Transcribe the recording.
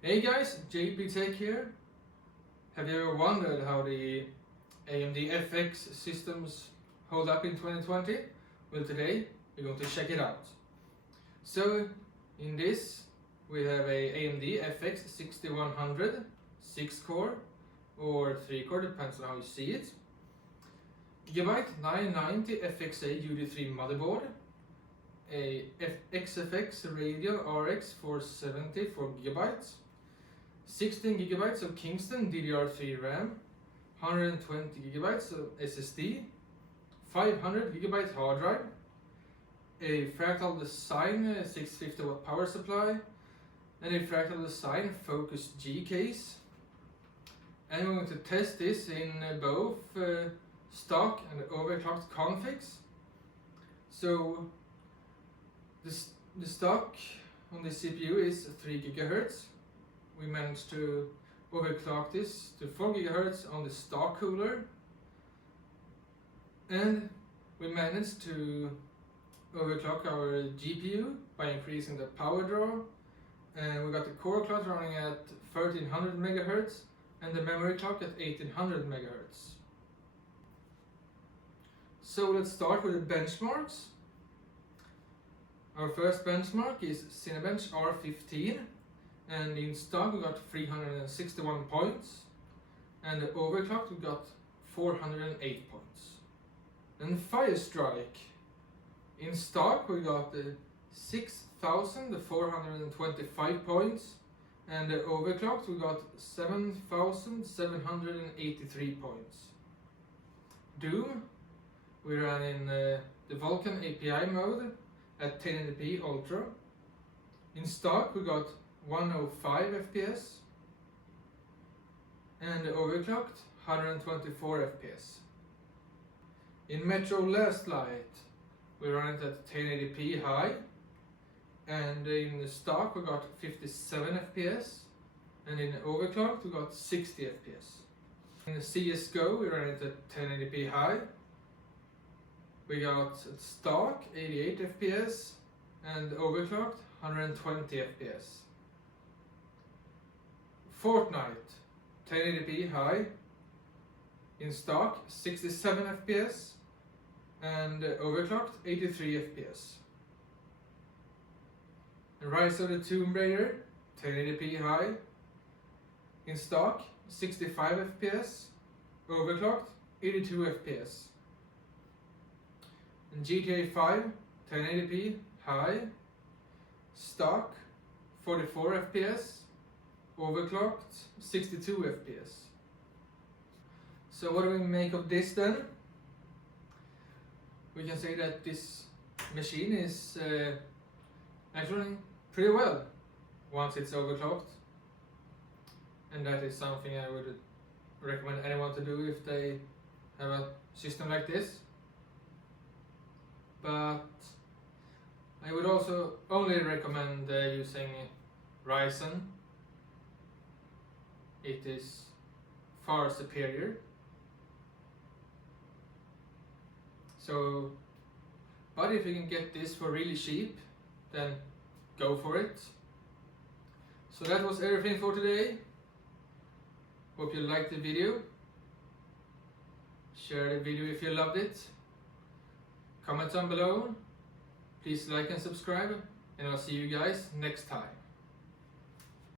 Hey guys, JP Tech here. Have you ever wondered how the AMD FX systems hold up in 2020? Well, today we're going to check it out. So in this we have a AMD FX 6100 6-core or 3-core, depends on how you see it. Gigabyte 990 FXA UD3 motherboard, a XFX Radeon RX 470 4GB, 16 GB of Kingston DDR3 RAM, 120 GB of SSD, 500 GB hard drive, a fractal design 650 watt power supply, and a fractal design Focus G case. And we're going to test this in both stock and overclocked configs. So the stock on the CPU is 3 GHz. We managed to overclock this to 4 GHz on the stock cooler, and we managed to overclock our GPU by increasing the power draw, and we got the core clock running at 1300 MHz and the memory clock at 1800 MHz. So let's start with the benchmarks. Our first benchmark is Cinebench R15, and in stock we got 361 points, and the overclock we got 408 points. And Firestrike, in stock we got 6,425 points, and the overclocked we got 7,783 points. Doom, we ran in the VULKAN API mode at 1080p Ultra. In stock we got 105 FPS, and overclocked 124 FPS. In Metro Last Light we run it at 1080p high, and in the stock we got 57 FPS, and in overclocked we got 60 FPS. In the CSGO we run it at 1080p high. We got at stock 88 FPS and overclocked 120 FPS. Fortnite 1080p high, in stock 67 FPS and overclocked 83 FPS. Rise of the Tomb Raider 1080p high, in stock 65 FPS, overclocked 82 FPS. And GTA 5 1080p high, stock 44 FPS, overclocked 62 FPS. So what do we make of this then? We can say that this machine is actually running pretty well once it's overclocked, and that is something I would recommend anyone to do if they have a system like this. But I would also only recommend using Ryzen. It is far superior. So, but if you can get this for really cheap, then go for it. So that was everything for today. Hope you liked the video. Share the video if you loved it. Comment down below. Please like and subscribe, and I'll see you guys next time.